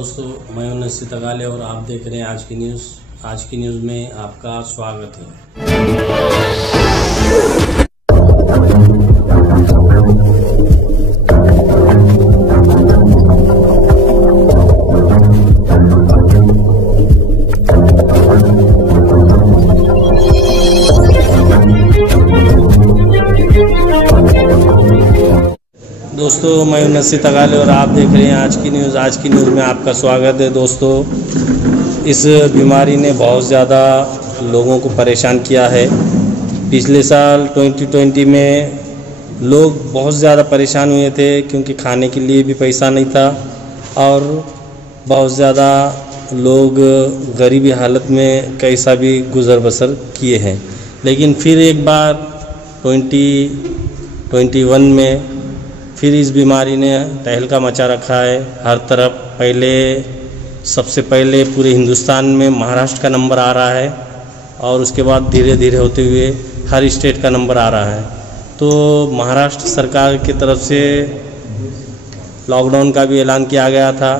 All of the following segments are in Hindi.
दोस्तों, मैं हूं नसीत अगाले और आप देख रहे हैं आज की न्यूज़। आज की न्यूज़ में आपका स्वागत है। दोस्तों, मैं हूं नसीत अगाले और आप देख रहे हैं आज की न्यूज़। आज की न्यूज़ में आपका स्वागत है। दोस्तों, इस बीमारी ने बहुत ज़्यादा लोगों को परेशान किया है। पिछले साल 2020 में लोग बहुत ज़्यादा परेशान हुए थे क्योंकि खाने के लिए भी पैसा नहीं था और बहुत ज़्यादा लोग गरीबी हालत में कैसा भी गुजर बसर किए हैं। लेकिन फिर एक बार 2021 में फिर इस बीमारी ने तहलका मचा रखा है हर तरफ। सबसे पहले पूरे हिंदुस्तान में महाराष्ट्र का नंबर आ रहा है और उसके बाद धीरे धीरे होते हुए हर स्टेट का नंबर आ रहा है। तो महाराष्ट्र सरकार की तरफ से लॉकडाउन का भी ऐलान किया गया था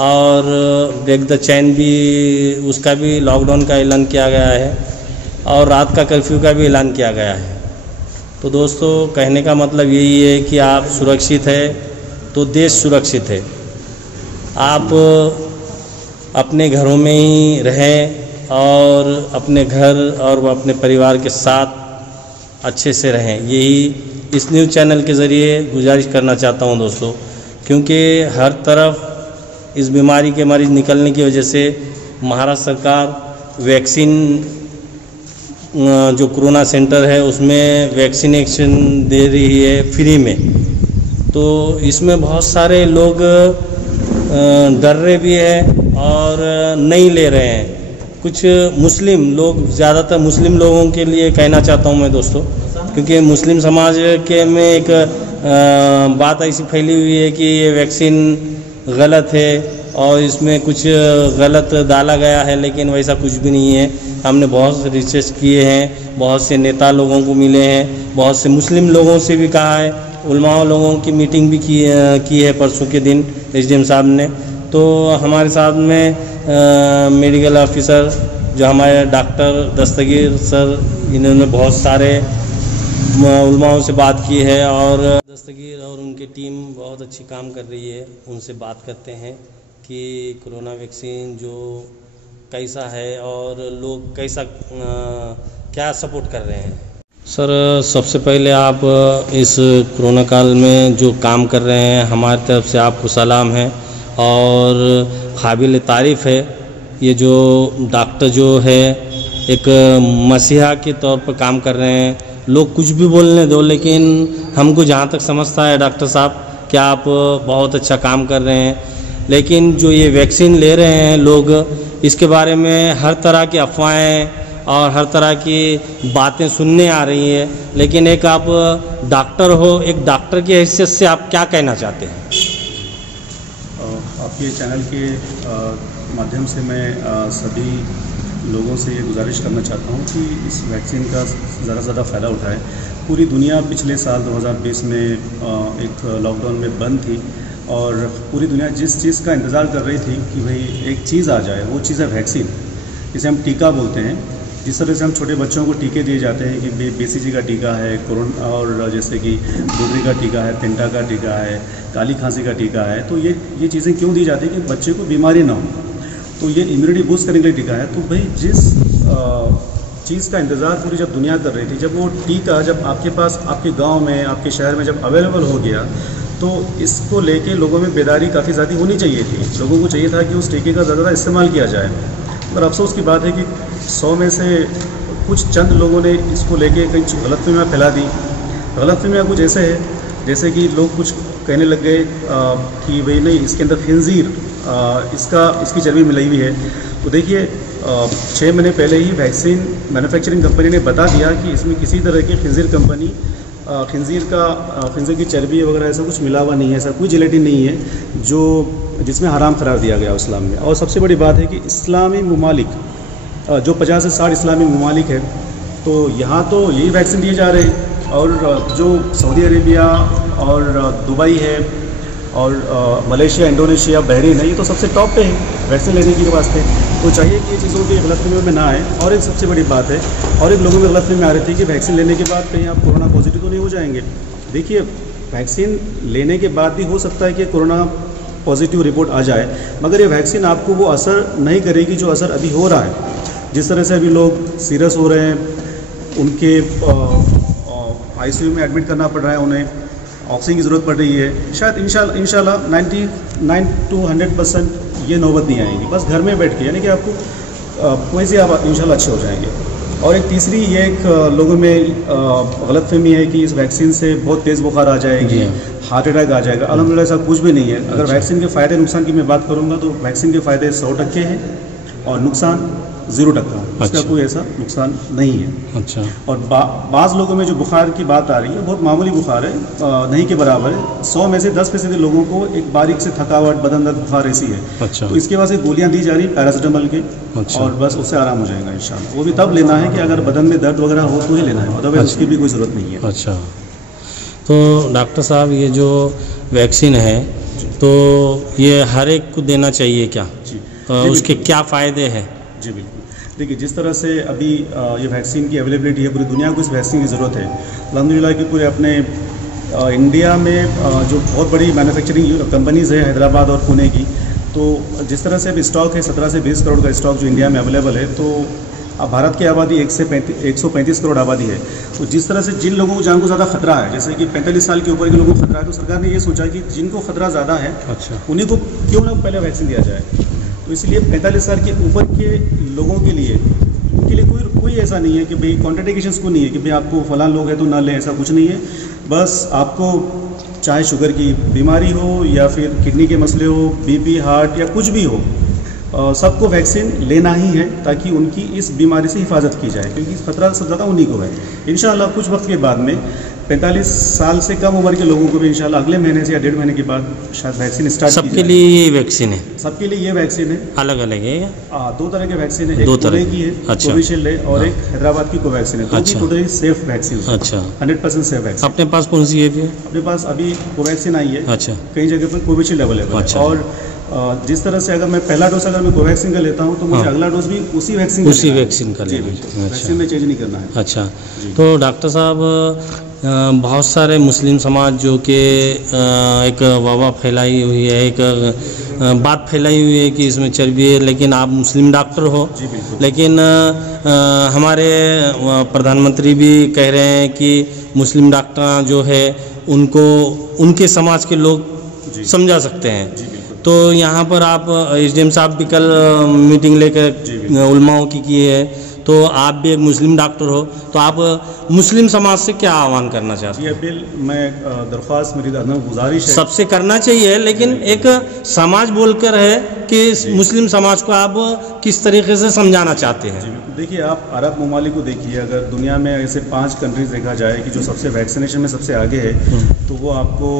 और ब्रेक द चेन भी उसका भी लॉकडाउन का ऐलान किया गया है और रात का कर्फ्यू का भी ऐलान किया गया है। तो दोस्तों, कहने का मतलब यही है कि आप सुरक्षित है तो देश सुरक्षित है। आप अपने घरों में ही रहें और अपने घर और अपने परिवार के साथ अच्छे से रहें। यही इस न्यूज़ चैनल के ज़रिए गुजारिश करना चाहता हूं दोस्तों, क्योंकि हर तरफ इस बीमारी के मरीज़ निकलने की वजह से महाराष्ट्र सरकार वैक्सीन जो कोरोना सेंटर है उसमें वैक्सीनेशन दे रही है फ्री में। तो इसमें बहुत सारे लोग डर रहे भी हैं और नहीं ले रहे हैं। कुछ मुस्लिम लोग, ज़्यादातर मुस्लिम लोगों के लिए कहना चाहता हूं मैं दोस्तों, क्योंकि मुस्लिम समाज के में एक बात ऐसी फैली हुई है कि ये वैक्सीन गलत है और इसमें कुछ गलत डाला गया है, लेकिन वैसा कुछ भी नहीं है। हमने बहुत से रिसर्च किए हैं, बहुत से नेता लोगों को मिले हैं, बहुत से मुस्लिम लोगों से भी कहा है, उलमा लोगों की मीटिंग भी की है परसों के दिन एसडीएम साहब ने। तो हमारे साथ में मेडिकल ऑफिसर जो हमारे डॉक्टर दस्तगीर सर, इन्होंने बहुत सारे उलमाओं से बात की है और दस्तगीर और उनकी टीम बहुत अच्छी काम कर रही है। उनसे बात करते हैं कि कोरोना वैक्सीन जो कैसा है और लोग कैसा क्या सपोर्ट कर रहे हैं। सर, सबसे पहले आप इस कोरोना काल में जो काम कर रहे हैं, हमारी तरफ से आपको सलाम है और काबिल तारीफ़ है। ये जो डॉक्टर जो है एक मसीहा के तौर पर काम कर रहे हैं। लोग कुछ भी बोलने दो, लेकिन हमको जहाँ तक समझता है डॉक्टर साहब कि आप बहुत अच्छा काम कर रहे हैं। लेकिन जो ये वैक्सीन ले रहे हैं लोग, इसके बारे में हर तरह की अफवाहें और हर तरह की बातें सुनने आ रही हैं। लेकिन एक आप डॉक्टर हो, एक डॉक्टर की हैसियत से आप क्या कहना चाहते हैं? आपके चैनल के माध्यम से मैं सभी लोगों से ये गुजारिश करना चाहता हूँ कि इस वैक्सीन का ज़्यादा से ज़्यादा फ़ायदा उठाएं। पूरी दुनिया पिछले साल 2020 में एक लॉकडाउन में बंद थी और पूरी दुनिया जिस चीज़ का इंतज़ार कर रही थी कि भाई एक चीज़ आ जाए, वो चीज़ है वैक्सीन, जिसे हम टीका बोलते हैं। जिस तरह से हम छोटे बच्चों को टीके दिए जाते हैं कि BCG का टीका है, कोरोना, और जैसे कि डोगरी का टीका है, पेंटा का टीका है, काली खांसी का टीका है। तो ये चीज़ें क्यों दी जाती है कि बच्चे को बीमारी ना हो। तो ये इम्यूनिटी बूस्ट करने के लिए टीका है। तो भाई जिस चीज़ का इंतज़ार पूरी जब दुनिया कर रही थी, जब वो टीका जब आपके पास, आपके गाँव में, आपके शहर में जब अवेलेबल हो गया, तो इसको लेके लोगों में बेदारी काफ़ी ज़्यादा होनी चाहिए थी। लोगों को चाहिए था कि उस टीके का ज़्यादा इस्तेमाल किया जाए। पर अफसोस की बात है कि 100 में से कुछ चंद लोगों ने इसको लेके कई गलतफहमियाँ फैला दी। गलतफहमियाँ कुछ ऐसे है जैसे कि लोग कुछ कहने लग गए कि भाई नहीं, इसके अंदर खिंजीर इसकी चर्बी मिलाई हुई है। तो देखिए, 6 महीने पहले ही वैक्सीन मैन्युफैक्चरिंग कंपनी ने बता दिया कि इसमें किसी तरह की खिंजीर की चर्बी वगैरह ऐसा कुछ मिला हुआ नहीं है, ऐसा कोई जिलेटिन नहीं है जिसमें हराम करार दिया गया इस्लाम में। और सबसे बड़ी बात है कि इस्लामी ममालिक जो 50 से 60 इस्लामी ममालिक है, तो यहाँ तो यही वैक्सीन दिए जा रहे हैं। और जो सऊदी अरेबिया और दुबई है और मलेशिया, इंडोनेशिया, बहरीन है, ये तो सबसे टॉप पे है वैक्सीन लेने के वास्ते। तो चाहिए कि ये चीज़ों की गलतफहमी में ना आए। और एक सबसे बड़ी बात है, और एक लोगों में गलतफहमी आ रही थी कि वैक्सीन लेने के बाद कहीं आप कोरोना पॉजिटिव तो नहीं हो जाएंगे। देखिए, वैक्सीन लेने के बाद भी हो सकता है कि कोरोना पॉजिटिव रिपोर्ट आ जाए, मगर ये वैक्सीन आपको वो असर नहीं करेगी जो असर अभी हो रहा है। जिस तरह से अभी लोग सीरियस हो रहे हैं, उनके आईसीयू में एडमिट करना पड़ रहा है, उन्हें ऑक्सीजन की ज़रूरत पड़ रही है, शायद इंशाल्लाह 99 to 100% ये नौबत नहीं आएगी। बस घर में बैठ के, यानी कि आपको वैसे आप इंशाल्लाह अच्छे हो जाएंगे। और एक तीसरी ये एक लोगों में गलतफहमी है कि इस वैक्सीन से बहुत तेज़ बुखार आ जाएगी, हार्ट अटैक आ जाएगा। अल्हम्दुलिल्लाह ऐसा कुछ भी नहीं है। अगर वैक्सीन के फ़ायदे नुकसान की मैं बात करूँगा तो वैक्सीन के फ़ायदे 100% हैं और नुकसान 0%। इसका कोई ऐसा नुकसान नहीं है। अच्छा। और बाज़ लोगों में जो बुखार की बात आ रही है, बहुत मामूली बुखार है, नहीं के बराबर है। 100 में से 10% लोगों को एक बारीक से थकावट, बदन दर्द, बुखार ऐसी है। अच्छा। तो इसके वास्ते गोलियां दी जा रही पैरासिटामोल की। अच्छा। और बस उससे आराम हो जाएगा इंशाल्लाह। वो भी तब लेना है कि अगर बदन में दर्द वगैरह हो तो ही लेना है, अदरवाइज उसकी भी कोई ज़रूरत नहीं है। अच्छा। तो डॉक्टर साहब, ये जो वैक्सीन है तो ये हर एक को देना चाहिए क्या? जी। उसके क्या फ़ायदे हैं? जी बिल्कुल। देखिए, जिस तरह से अभी ये वैक्सीन की अवेलेबिलिटी है, पूरी दुनिया को इस वैक्सीन की ज़रूरत है। अल्हम्दुलिल्लाह कि पूरे अपने इंडिया में जो बहुत बड़ी मैन्युफैक्चरिंग कंपनीज़ है हैदराबाद और पुणे की, तो जिस तरह से अभी स्टॉक है 17 से 20 करोड़ का स्टॉक जो इंडिया में अवेलेबल है, तो अब भारत की आबादी 135 करोड़ आबादी है। तो जिस तरह से जिन लोगों को जान को ज़्यादा खतरा है, जैसे कि 45 साल के ऊपर के लोगों को खतरा है, तो सरकार ने ये सोचा कि जिनको खतरा ज़्यादा है, अच्छा, उन्हीं को क्यों ना पहले वैक्सीन दिया जाए। तो इसलिए 45 साल के ऊपर के लोगों के लिए, उनके लिए कोई ऐसा नहीं है कि भाई कॉन्ट्राइंडिकेशंस को नहीं है कि भाई आपको फलां लोग है तो ना लें, ऐसा कुछ नहीं है। बस आपको चाहे शुगर की बीमारी हो या फिर किडनी के मसले हो, बीपी, हार्ट या कुछ भी हो, सबको वैक्सीन लेना ही है ताकि उनकी इस बीमारी से हिफाजत की जाए, क्योंकि खतरा सबसे ज़्यादा उन्हीं को है। इंशाल्लाह कुछ वक्त के बाद में 45 साल से कम उम्र के लोगों को भी इंशाल्लाह अगले महीने से या 1.5 महीने के बाद शायद वैक्सीन स्टार्ट की जाए। सबके लिए ये वैक्सीन है? सबके लिए ये वैक्सीन है। अलग अलग है या? 2 तरह के वैक्सीन है, एक पुणे की है, अच्छा, कोविशील्ड है, और एक हैदराबाद की कोवैक्सीन है। अच्छा, टोटली सेफ वैक्सीन। अच्छा, 100% सेफ वैक्सीन। अपने पास कौन सी है भी? अपने पास अभी कोवैक्सीन आई है। अच्छा। कई जगह पर कोविशील्ड अवेलेबल है। अच्छा। और जिस तरह से अगर मैं पहला डोज अगर मैं कोवैक्सीन का लेता हूँ तो मुझे अगला डोज भी उसी वैक्सीन का लेना है। वैक्सीन में चेंज नहीं करना है। अच्छा। तो डॉक्टर साहब, बहुत सारे मुस्लिम समाज जो कि एक वाह फैलाई हुई है, एक बात फैलाई हुई है कि इसमें चर्बी है, लेकिन आप मुस्लिम डॉक्टर हो, लेकिन हमारे प्रधानमंत्री भी कह रहे हैं कि मुस्लिम डॉक्टर जो है उनको उनके समाज के लोग समझा सकते हैं। तो यहाँ पर आप एसडीएम साहब भी कल मीटिंग लेकर उलमाओं की है, तो आप भी एक मुस्लिम डॉक्टर हो, तो आप मुस्लिम समाज से क्या आह्वान करना चाहते हैं? जी, अपील, मैं दरख्वास्त, मेरी गुजारिश है, सबसे करना चाहिए, लेकिन एक समाज बोलकर है कि मुस्लिम समाज को आप किस तरीके से समझाना चाहते हैं? देखिए, आप अरब ममालिक को देखिए, अगर दुनिया में ऐसे 5 कंट्रीज देखा जाए कि जो सबसे वैक्सीनेशन में सबसे आगे है, तो वो आपको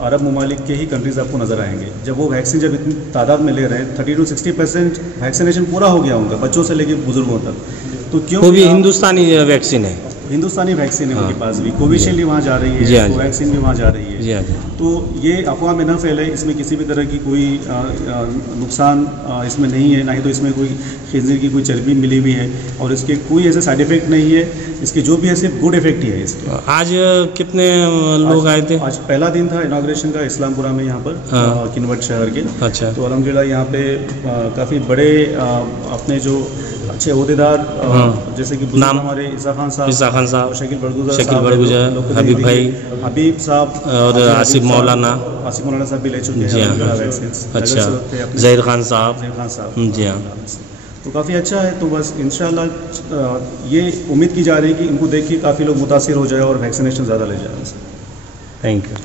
अरब ममालिक के ही कंट्रीज़ आपको नज़र आएंगे। जब वो वैक्सीन जब इतनी तादाद में ले रहे हैं, 30 to 60% वैक्सीनेशन पूरा हो गया उनका, बच्चों से लेकर बुजुर्गों तक। तो क्यों वो भी हिंदुस्तानी वैक्सीन है? हिंदुस्तानी वैक्सीन है उनके पास भी। कोविशील्ड वहाँ जा रही है, कोवैक्सीन भी वहाँ जा रही है। जी हाँ। तो ये अफवाह में न फैले, इसमें किसी भी तरह की कोई नुकसान इसमें नहीं है, ना ही तो इसमें कोई खिंजीर की कोई चर्बी मिली हुई है, और इसके कोई ऐसे साइड इफेक्ट नहीं है। इसके जो भी है सिर्फ गुड इफेक्ट ही है इसके। आज कितने लोग आए थे? आज पहला दिन था इनाग्रेशन का इस्लामपुरा में, यहाँ पर किन्नौर शहर के। अच्छा। तो अल्हम्दुलिल्लाह यहाँ पे काफ़ी बड़े अपने जो अच्छे ओहदेदार, जैसे कि नाम हमारे ईसा खान साहब, शकील बड़गुजा, हबीब भाई, हबीब साहब, और आसिफ मौलाना साहब भी ले चुके हैं वैक्सीन। अच्छा। ज़हीर खान साहब। जी हाँ। तो काफ़ी अच्छा है। तो बस इंशाल्लाह ये उम्मीद की जा रही है कि इनको देख के काफ़ी लोग मुतासिर हो जाए और वैक्सीनेशन ज़्यादा ले जाए। Thank you.